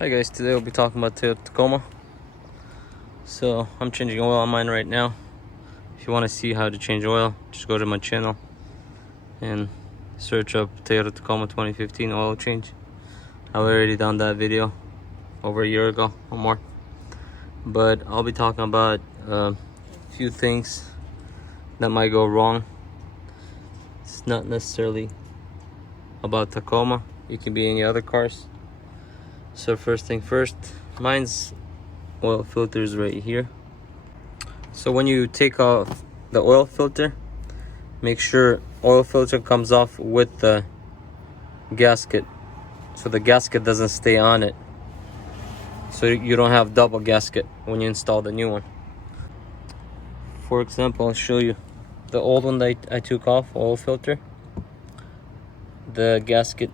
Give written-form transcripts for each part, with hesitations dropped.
Hi guys, today we'll be talking about TACOMA. So I'm changing oil on mine right now. If you want to see how to change oil, just go to my channel and search up TACOMA 2015 oil change. I've already done that video over a year ago or more, but I'll be talking about a few things that might go wrong. It's not necessarily about Tacoma, it can be any other cars. So first thing first, mine's oil filter is right here. So when you take off the oil filter, make sure oil filter comes off with the gasket, so the gasket doesn't stay on it, so you don't have double gasket when you install the new one. For example, I'll show you the old one that I took off, oil filter. The gasket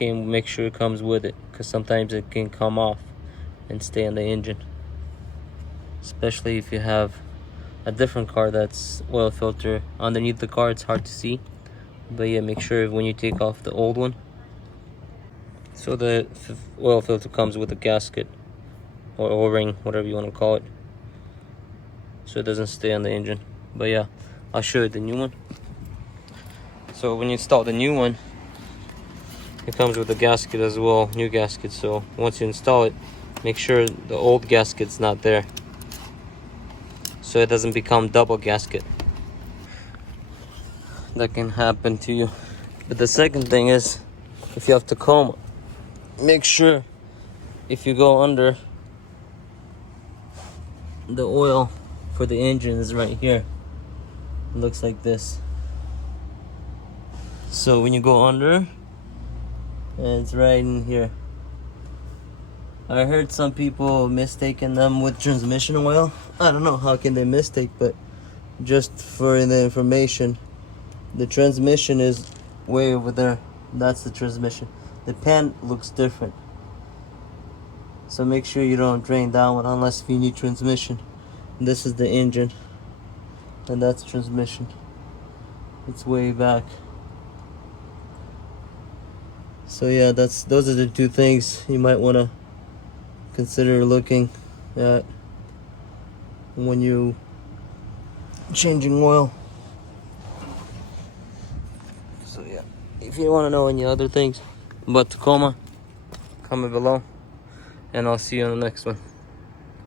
make sure it comes with it, because sometimes it can come off and stay on the engine, especially if you have a different car that's oil filter underneath the car. It's hard to see, but yeah, make sure when you take off the old one, so the oil filter comes with a gasket or O-ring, whatever you want to call it, so it doesn't stay on the engine. But yeah, I'll show you the new one. So when you install the new one, it comes with a gasket as well, new gasket. So once you install it, make sure the old gasket's not there, so it doesn't become double gasket. That can happen to you. But the second thing is, if you have Tacoma, make sure if you go under, the oil for the engine is right here. It looks like this. So when you go under, it's right in here. I heard some people mistaking them with transmission oil. I don't know how can they mistake, but just for the information, the transmission is way over there. That's the transmission. The pan looks different, so make sure you don't drain that one unless if you need transmission. This is the engine, and that's transmission. It's way back. So yeah, those are the two things you might want to consider looking at when you changing oil. So yeah, if you want to know any other things about Tacoma, comment below, and I'll see you on the next one.